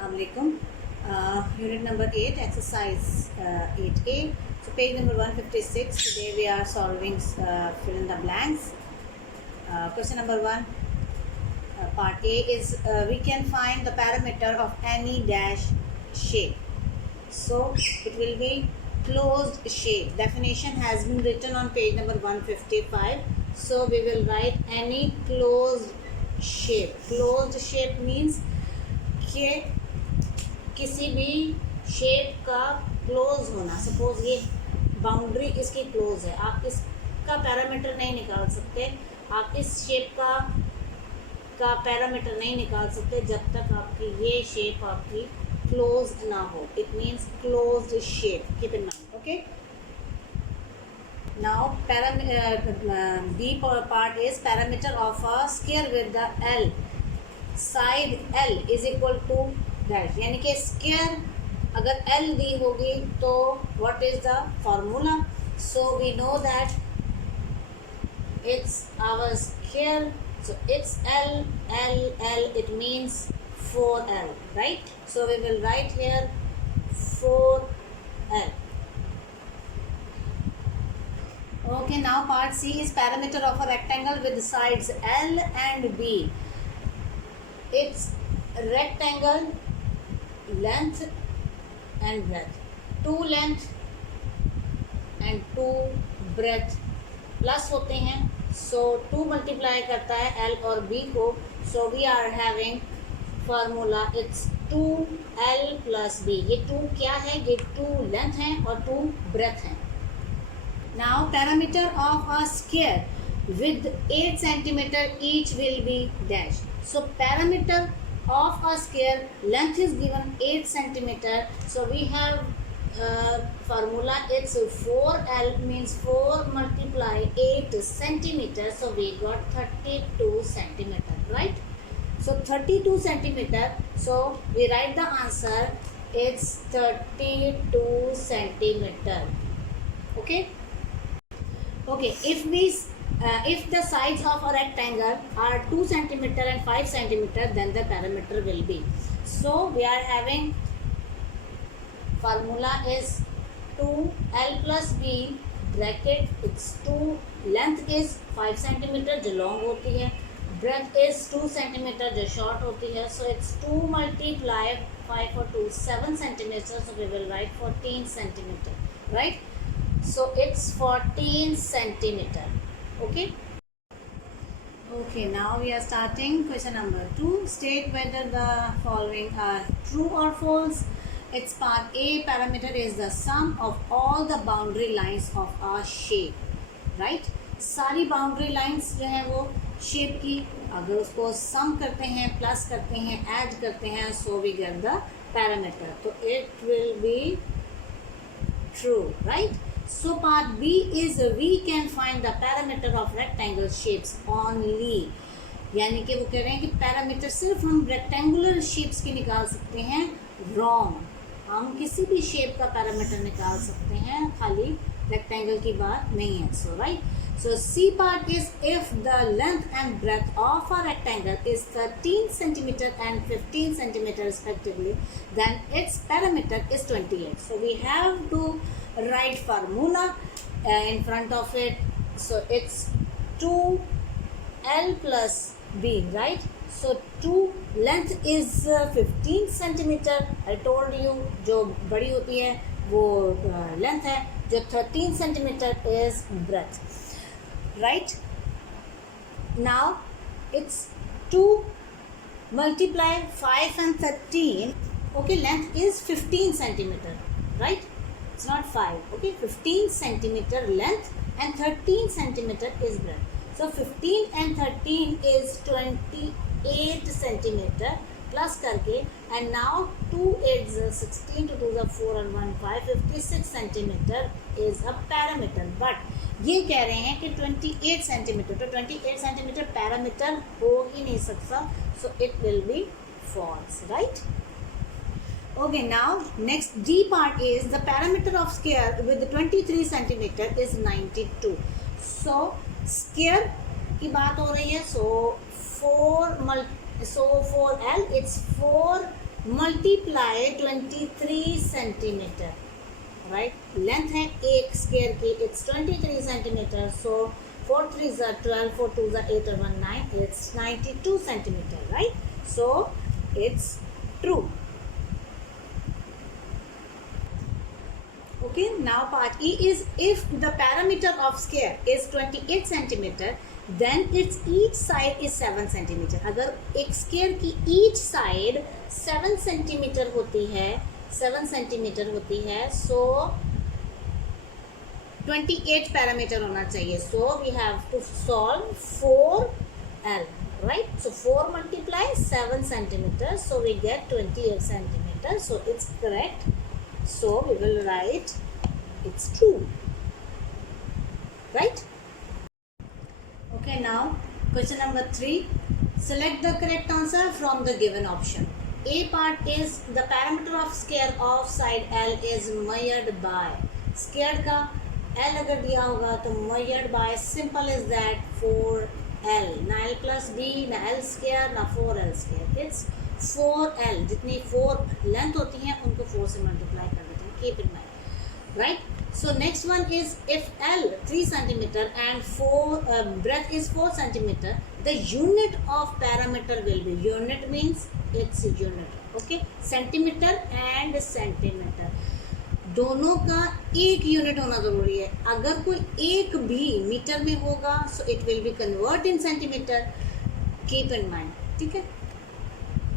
Assalamualaikum. Unit number 8, exercise 8A. So page number 156. Today we are solving fill in the blanks. Question number 1, part A is we can find the parameter of any dash shape. So it will be closed shape. Definition has been written on page number 155. So we will write any closed shape. Closed shape means कि किसी भी shape का close होना. Suppose ये boundary इसकी close है, आप इसका पैरामीटर नहीं निकाल सकते, आप इस शेप का पैरामीटर नहीं निकाल सकते जब तक आपकी ये शेप आपकी क्लोज ना हो. It means closed shape. Keep in mind. Okay. Now B part is parameter of a square with the L side L is equal to dash. यानी कि स्क्वायर अगर L दी होगी तो what is the formula? So we know that it's our square, so it's L. It means 4L, right? So we will write here 4L. Okay, now part C is parameter of a rectangle with sides L and B. It's rectangle length and breadth. 2 length and 2 breadth plus होते हैं. So 2 multiply करता है L और B को. So we are having formula. It's 2L plus B. ये 2 क्या है? ये 2 लेंथ है और 2 breadth है. Now parameter of a square with 8 centimeter each will be dash. So parameter of a square length is given 8 centimeter. So we have formula. It's 4L means 4 multiply 8 centimeter. So we got 32 centimeter, right? So 32 centimeter. So we write the answer. It's 32 centimeter. Okay. Okay, if the sides of a rectangle are 2 centimeter and 5 centimeter, then the parameter will be. So we are having formula is 2L plus B bracket. It's 2 length is 5 centimeter जो long होती है, breadth is 2 centimeter जो short होती है. So it's 2 multiply 5 or 2 7 centimeter. So we will write 14 centimeter, right? So it's 14 centimeter. Okay. Okay, now we are starting question number 2. State whether the following are true or false. It's part A. Parameter is the sum of all the boundary lines of a shape. Right? सारी boundary lines जो है वो shape की अगर उसको sum करते हैं, plus करते हैं, add करते हैं, so we get the parameter. तो it will be true, right? So part B is we can find the parameter of rectangle shapes only. यानी कि वो कह रहे हैं कि पैरामीटर सिर्फ हम रेक्टेंगुलर शेप्स की निकाल सकते हैं. रॉन्ग. हम किसी भी शेप का पैरामीटर निकाल सकते हैं, खाली रेक्टेंगल की बात नहीं है. सो right. So C part is if the length and breadth of a rectangle is 13 centimeter and 15 centimeter respectively, then its parameter is 28. So we have to write formula in front of it. So it's 2L plus B, right? So 2 length is 15 centimeter. I told you जो बड़ी होती है वो length है, जो 13 centimeter is breadth. Right? Now it's 2 multiply 5 and 13. Okay, length is 15 centimeter, right? It's not 5. Okay, 15 centimeter length and 13 centimeter is breadth. So 15 and 13 is 28 centimeter plus करके, and now 2 8 16, 2 2 4 and 1 5, 56 centimeter is a parameter. But ये कह रहे हैं कि 28 centimetre, तो 28 centimetre parameter हो ही नहीं सकता. So it will be false, right? Okay, now next D part is the parameter of square with 23 centimeter is 92. So square की बात हो रही है. So 4L, it's 4 multiply 23 centimetre, right. Length है एक स्क्वायर की, it's 23 centimetre. So 4 3s are 12, 4 2s are 8 and 1 9, it's 92 centimeter, right? So it's true. Okay, now part E is if the parameter of square is 28 centimeter, then its each side is 7 centimeter. अगर एक square की each side 7 centimetre होती है, 7 centimetre होती है, so 28 parameter होना चाहिए. So we have to solve 4L, right? So 4 multiply 7 centimeter, so we get 28 centimeter. So it's correct. So we will write it's true, right? Okay, now question number 3. Select the correct answer from the given option. A part is the parameter of square of side L is measured by. Square का L अगर दिया होगा तो measured by, simple is that 4L. ना L plus B, ना L square, ना 4L square. It's 4L. जितनी 4 length होती हैं उनको 4 से मल्टीप्लाई कर देते हैं. Keep in mind, right? So next one is if L 3 centimeter and 4 breadth is 4 centimeter, the unit of parameter will be, unit means it's unit, okay? Centimeter and centimeter दोनों का एक यूनिट होना ज़रूरी है. अगर कोई एक भी मीटर में होगा so it will be convert in centimetre. Keep in mind, ठीक है.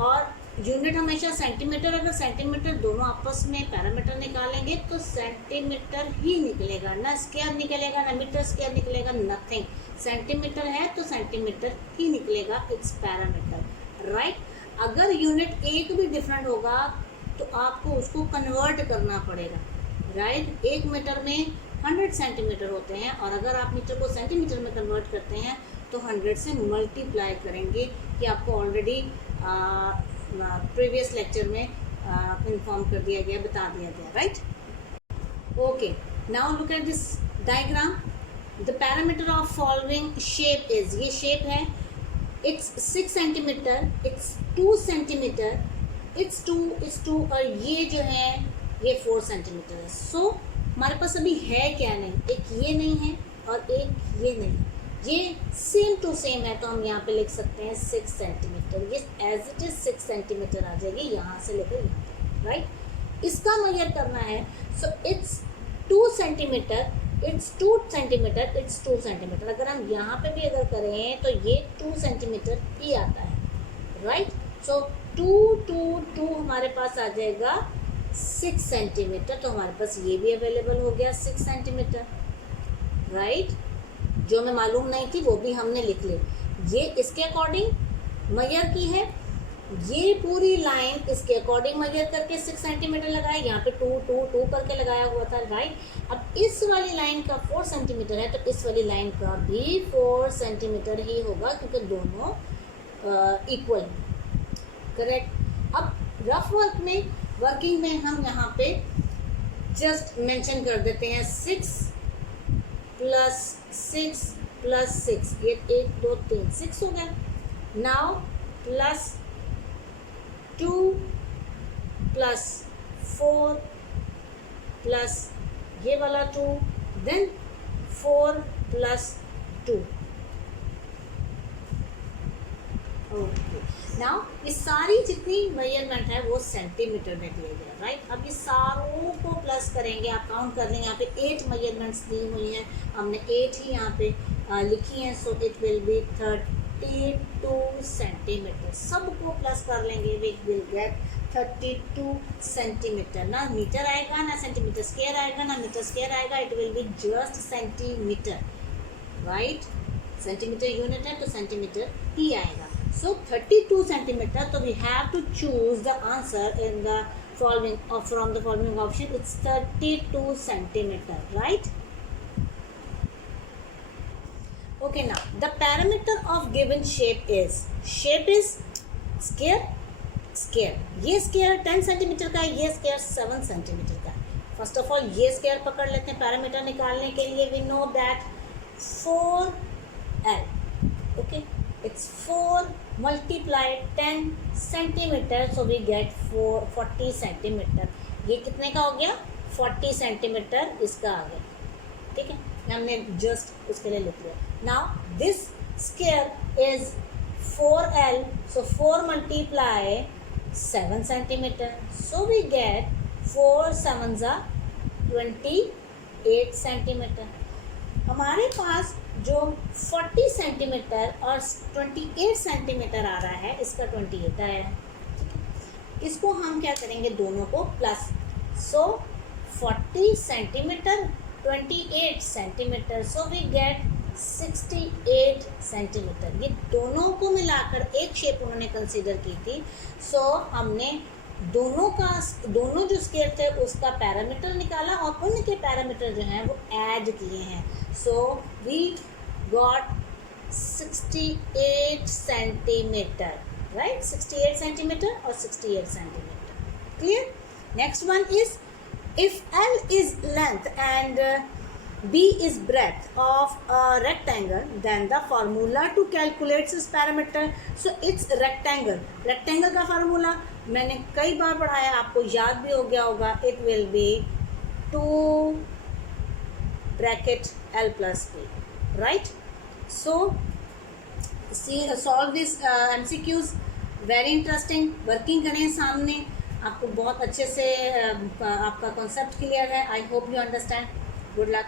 और यूनिट हमेशा सेंटीमीटर, अगर सेंटीमीटर दोनों आपस में पैरामीटर निकालेंगे तो सेंटीमीटर ही निकलेगा, ना स्क्वायर निकलेगा, ना मीटर स्क्वायर निकलेगा, नथिंग. सेंटीमीटर है तो सेंटीमीटर ही निकलेगा, इट्स पैरामीटर, राइट. अगर यूनिट एक भी डिफरेंट होगा तो आपको उसको कन्वर्ट करना पड़ेगा, राइट. एक मीटर में 100 सेंटीमीटर होते हैं और अगर आप मीटर को सेंटीमीटर में कन्वर्ट करते हैं तो 100 से मल्टीप्लाई करेंगे, कि आपको ऑलरेडी प्रीवियस लेक्चर में इन्फॉर्म कर दिया गया, बता दिया गया, right. Okay, now look at this diagram. The parameter of following shape is, ये शेप है, it's 6 centimetre, it's 2 centimetre, it's 2 और ये जो है ये 4 सेंटीमीटर है. सो हमारे पास अभी है क्या नहीं, एक ये नहीं है और एक ये नहीं, ये सेम टू सेम है तो हम यहाँ पे लिख सकते हैं 6 सेंटीमीटर. ये एज इट इज 6 सेंटीमीटर आ जाएगी यहाँ से लेकर यहाँ तक, राइट. इसका मेजर करना है, so it's 2 centimetre, it's 2 centimetre, it's 2 centimetre. अगर हम यहाँ पे भी अगर करें तो ये 2 सेंटीमीटर ही आता है, राइट. सो 2 हमारे पास आ जाएगा 6 सेंटीमीटर. तो हमारे पास ये भी अवेलेबल हो गया 6 सेंटीमीटर, राइट. जो हमें मालूम नहीं थी वो भी हमने लिख ली. ये इसके अकॉर्डिंग मेजर की है, ये पूरी लाइन इसके अकॉर्डिंग मेजर करके 6 सेंटीमीटर लगाए, यहाँ पे 2 करके लगाया हुआ था, राइट. अब इस वाली लाइन का 4 सेंटीमीटर है तो इस वाली लाइन का भी 4 सेंटीमीटर ही होगा क्योंकि दोनों इक्वल, करेक्ट. अब रफ वर्किंग में हम यहाँ पे जस्ट मेंशन कर देते हैं 6 प्लस 6 प्लस 6, ये 1 2 3 6 हो गया. नाउ प्लस 2 प्लस 4 प्लस ये वाला 2, देन 4 प्लस 2. ओके, नाउ ये सारी जितनी मेजरमेंट है वो सेंटीमीटर में दिए गए, राइट. अब ये सारों को प्लस करेंगे, आप काउंट कर लेंगे. यहाँ पे 8 मेजरमेंट्स दी हुई हैं, हमने 8 ही यहाँ पे लिखी हैं. So it will be 32 centimetre. सबको प्लस कर लेंगे, वी विल गेट 32 सेंटीमीटर. ना मीटर आएगा, ना सेंटीमीटर स्क्वायर आएगा, ना मीटर स्क्वायर आएगा, it will be just centimetre, right. Centimetre unit है तो सेंटीमीटर ही आएगा. So 32 centimeter. So we have to choose the answer in the following from the following option. It's 32 centimeter, right? Okay, now the parameter of given shape is square. ये square 10 centimeter का है, ये square 7 centimeter का है. First of all ये square पकड़ लेते हैं पैरामीटर निकालने के लिए. We know that 4L. Okay, it's 4 multiply 10 centimetre, so we get 40 centimetre. ये कितने का हो गया? 40 सेंटीमीटर इसका आ गया, ठीक है, हमने जस्ट उसके लिए लिख लिया। Now this square is 4L, so 4 multiply 7 centimetre, so we get 4 7 28 centimetre. हमारे पास जो 40 सेंटीमीटर और 28 सेंटीमीटर आ रहा है, इसका 28 आया है, ठीक है। इसको हम क्या करेंगे, दोनों को plus, so 40 centimetre 28 centimetre, so we get 68 centimetre. ये दोनों को मिलाकर एक शेप उन्होंने कंसीडर की थी, सो हमने दोनों जो स्क्वायर थे उसका पैरामीटर निकाला और उनके पैरामीटर जो हैं वो ऐड किए हैं, so we got 68 centimetre, right, 68 centimetre और 68 centimetre, clear. Next one is if L is length and B is breadth of a rectangle, then the formula to calculate its parameter, so it's rectangle का formula मैंने कई बार पढ़ाया, आपको याद भी हो गया होगा, it will be 2 bracket L plus B, right? So see, solve this MCQs, very interesting, working करें सामने, आपको बहुत अच्छे से आपका कॉन्सेप्ट क्लियर है। I hope you understand. Good luck.